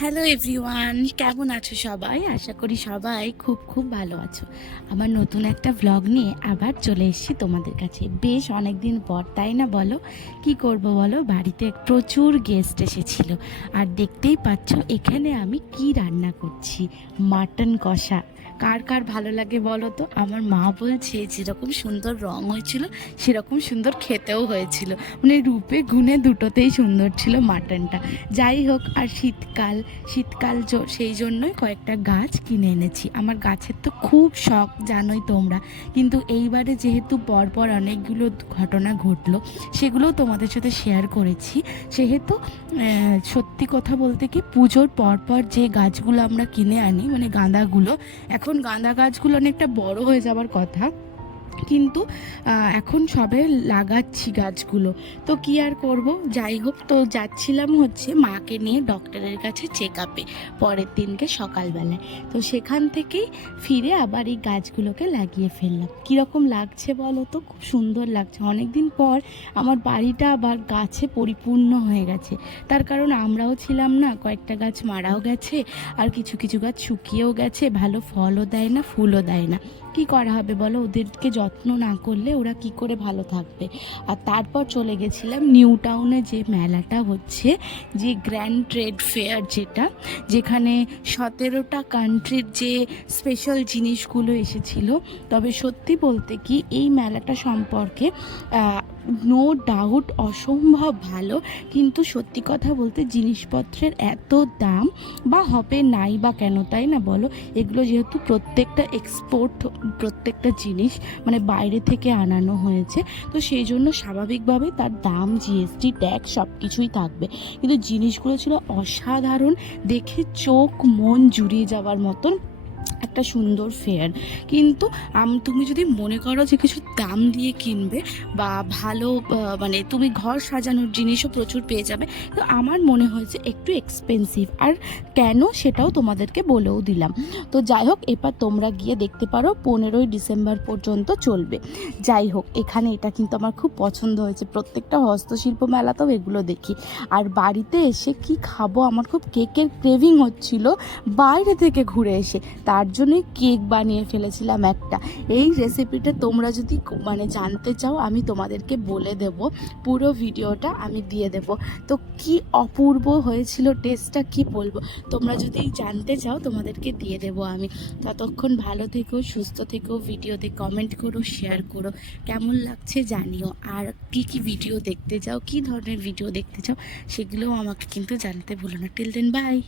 Hello everyone, কেমন আছো সবাই? আশা করি সবাই খুব খুব ভালো আছো। আমার নতুন একটা ভ্লগ নিয়ে আবার চলে এসেছি তোমাদের কাছে। বেশ অনেক দিন পর, তাই না? বলো কি করব বলো, বাড়িতে প্রচুর গেস্ট এসেছিল। আর দেখতেই পাচ্ছ এখানে আমি কি রান্না করছি, মাটন কষা। কার কার ভালো লাগে বলো তো? আমার মা বলছে যেরকম সুন্দর রং হয়েছিল সেরকম সুন্দর খেতেও হয়েছিল, মানে রূপে গুণে দুটোতেই সুন্দর ছিল মাটনটা। যাই হোক, আর শীতকাল সেই জন্যই কয়েকটা গাছ কিনে এনেছি। আমার গাছের তো খুব শখ, জানোই তোমরা। কিন্তু এইবারে যেহেতু পরপর অনেকগুলো ঘটনা ঘটলো, সেগুলোও তোমাদের সাথে শেয়ার করেছি। সেহেতু সত্যি কথা বলতে কি, পুজোর পরপর যে গাছগুলো আমরা কিনে আনি, মানে গাঁদাগুলো, এখন গাঁদা গাছগুলো অনেকটা বড় হয়ে যাওয়ার কথা, কিন্তু এখন সবে লাগাচ্ছি গাছগুলো। তো কি আর করব, যাই হোক, তো যাচ্ছিলাম হচ্ছে মাকে নিয়ে ডক্টরের কাছে চেক আপে পরের দিনকে সকালবেলায়। তো সেখান থেকেই ফিরে আবার এই গাছগুলোকে লাগিয়ে ফেললাম। কীরকম লাগছে বলো তো? খুব সুন্দর লাগছে। অনেক দিন পর আমার বাড়িটা আবার গাছে পরিপূর্ণ হয়ে গেছে। তার কারণ আমরাও ছিলাম না, কয়েকটা গাছ মারাও গেছে, আর কিছু কিছু গাছ শুকিয়েও গেছে, ভালো ফলও দেয় না, ফুলও দেয় না। কি করা হবে বলো? ওদেরকে যত্ন না করলে ওরা কি করে ভালো থাকবে? আর তারপর চলে গেছিলাম নিউ টাউনে, যে মেলাটা হচ্ছে, যে গ্র্যান্ড ট্রেড ফেয়ার, যেখানে 17টা কান্ট্রির যে স্পেশাল জিনিসগুলো এসেছিল। তবে সত্যি বলতে কি, এই মেলাটা সম্পর্কে নো ডাউট অসম্ভব ভালো, কিন্তু সত্যি কথা বলতে জিনিসপত্রের এত দাম, বা হবে নাই বা কেন, তাই না বলো? এগুলো যেহেতু প্রত্যেকটা এক্সপোর্ট, প্রত্যেকটা জিনিস মানে বাইরে থেকে আনানো হয়েছে, তো সেই জন্য স্বাভাবিকভাবে তার দাম, জিএসটি, ট্যাক্স সব কিছুই থাকবে। কিন্তু জিনিসগুলো ছিল অসাধারণ, দেখে চোখ মন জুড়িয়ে যাওয়ার মতন একটা সুন্দর ফেয়ার। কিন্তু তুমি যদি মনে করো যে কিছু দাম দিয়ে কিনবে বা ভালো, মানে তুমি ঘর সাজানোর জিনিসও প্রচুর পেয়ে যাবে, তো আমার মনে হয়েছে একটু এক্সপেন্সিভ। আর কেন, সেটাও তোমাদেরকে বলেও দিলাম। তো যাই হোক, এবার তোমরা গিয়ে দেখতে পারো, 15ই ডিসেম্বর পর্যন্ত চলবে। যাই হোক, এখানে এটা কিন্তু আমার খুব পছন্দ হয়েছে। প্রত্যেকটা হস্তশিল্প মেলাতেও এগুলো দেখি। আর বাড়িতে এসে কি খাবো, আমার খুব কেকের ক্রেভিং হচ্ছিল বাইরে থেকে ঘুরে এসে, তার জন্যই কেক বানিয়ে ফেলেছিলাম একটা। এই রেসিপিটা তোমরা যদি মানে জানতে চাও, আমি তোমাদেরকে বলে দেব, পুরো ভিডিওটা আমি দিয়ে দেব। তো কি অপূর্ব হয়েছিল টেস্টটা, কি বলবো। তোমরা যদি জানতে চাও তোমাদেরকে দিয়ে দেব আমি। ততক্ষণ ভালো থেকো, সুস্থ থেকো, ভিডিওতে কমেন্ট করো, শেয়ার করো, কেমন লাগছে জানিও। আর কি কি ভিডিও দেখতে চাও, কি ধরনের ভিডিও দেখতে চাও, সেগুলোও আমাকে কিন্তু জানতে ভুলো না। Till then, by.